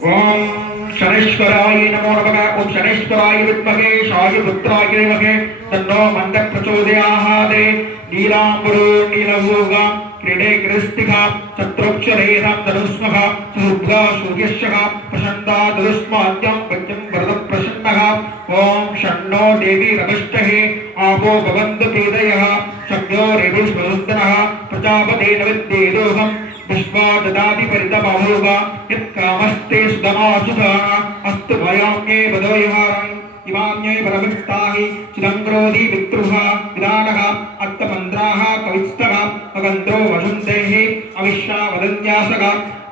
ओम शनेश्वराय नमो नमः। ओम शनेश्वराय विद्महे शायपुत्राय धीमहि तन्नो मन्दः प्रचोदयात्। नीलाम्बरो नीलभोगा क्रीडे कृस्तिका चत्रोक्षरेणां धनुष्मः सुभ्रा सूर्यश्चः प्रशन्ता धनुष्माद्यं वज्रं वरदं प्रसन्नः। ओम षण्णो देवी रविष्टहे आपो भवन्तु पीदयः शक्यो रेभिस्वरुन्दनः प्रजापतेन विद्येदोऽहम् पुष्पा ददाति परितमहोगा यत्कामस्ते सुदमासुधा अस्तु भयाम्ये वदोयहाराय इमाम्ये परमिस्ताहि चिदङ्क्रोधि वित्रुः विदानः अत्तमन्त्राः कविस्तः अगन्त्रो वसुन्तेः अविश्वा वदन्यासः।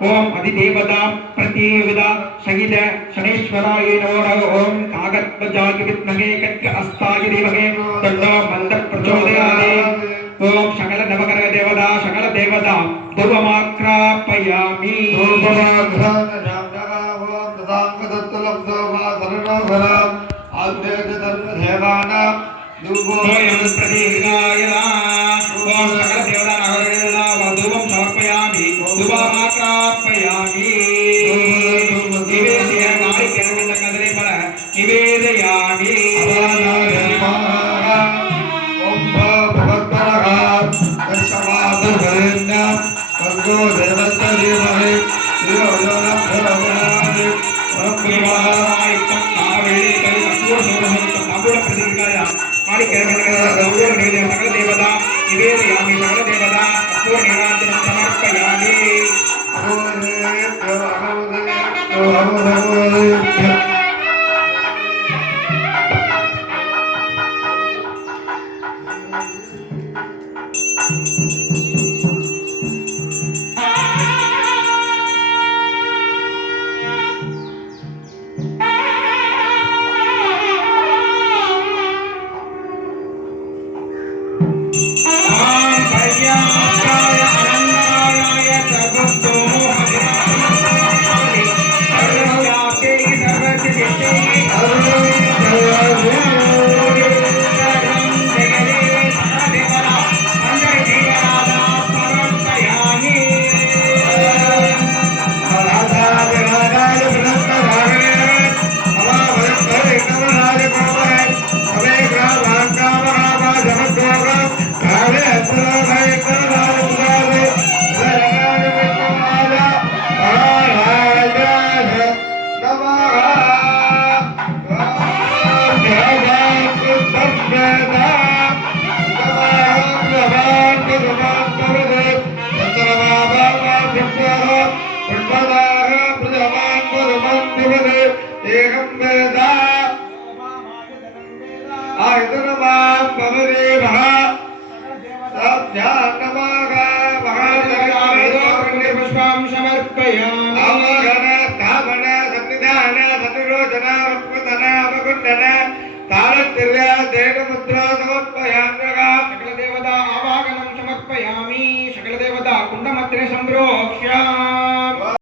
ओम अधिदेवता प्रत्येविदा सहित शनेश्वराय नमो नमः। ओम कागत्वजाय विद्महे कट्क अस्ताय धीमहि तन्नो मन्दः प्रचोदयात्। ओम सकल नवग्रह देवता सकल देवता ध्रुवमाक्रापयामि। I